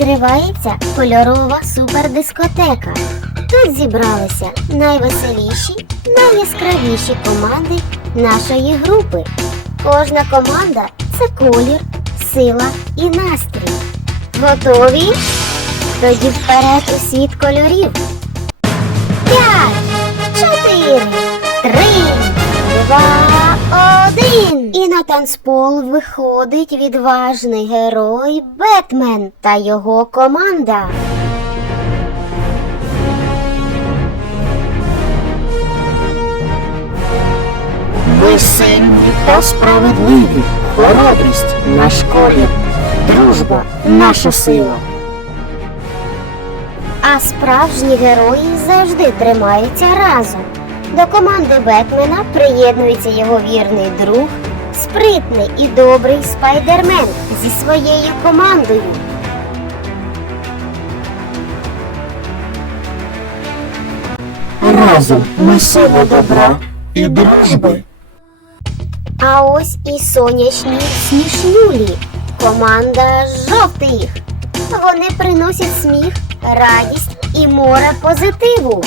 відкривається кольорова супердискотека. Тут зібралися найвеселіші, найяскравіші команди нашої групи. Кожна команда це колір, сила і настрій. Готові? Тоді вперед у світ кольорів. П'ять, чотири, три, два, один. І на танцпол виходить відважний герой Бетмен та його команда. Ми сильні та справедливі, хоробрість наш колір, дружба наша сила. А справжні герої завжди тримаються разом. До команди Бетмена приєднується його вірний друг, спритний і добрий спайдермен зі своєю командою. Разом ми сила добра і дружби. А ось і сонячні смішнюлі. Команда жовтих. Вони приносять сміх, радість і море позитиву.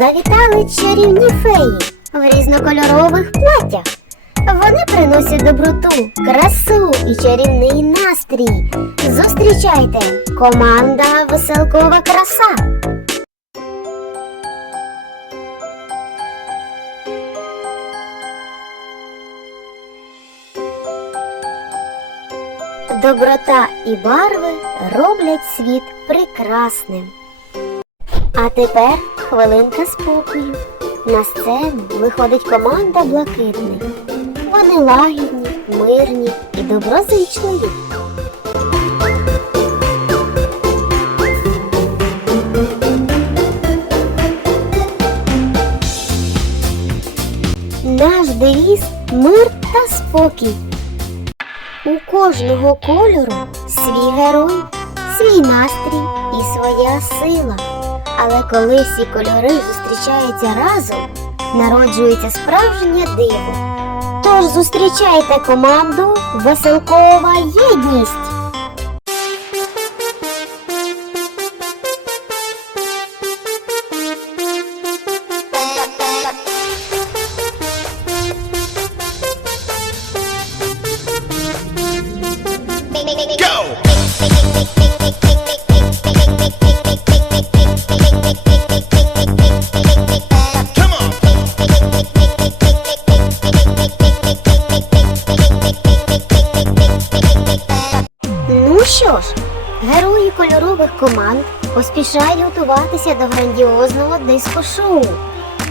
Завітали чарівні феї в різнокольорових платтях. Вони приносять доброту, красу і чарівний настрій. Зустрічайте команда Веселкова краса. Доброта і барви роблять світ прекрасним. А тепер хвилинка спокою. На сцену виходить команда блакитних. Вони лагідні, мирні і доброзичливі. Наш девіз мир та спокій. У кожного кольору свій герой, свій настрій і своя сила. Але коли всі кольори зустрічаються разом, народжується справжнє диво. Тож зустрічайте команду Веселкова єдність. Go! Кольорових команд поспішають готуватися до грандіозного диско-шоу.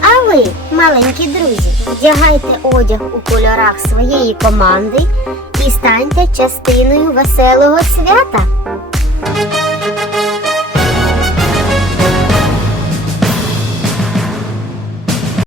А ви, маленькі друзі, вдягайте одяг у кольорах своєї команди і станьте частиною веселого свята.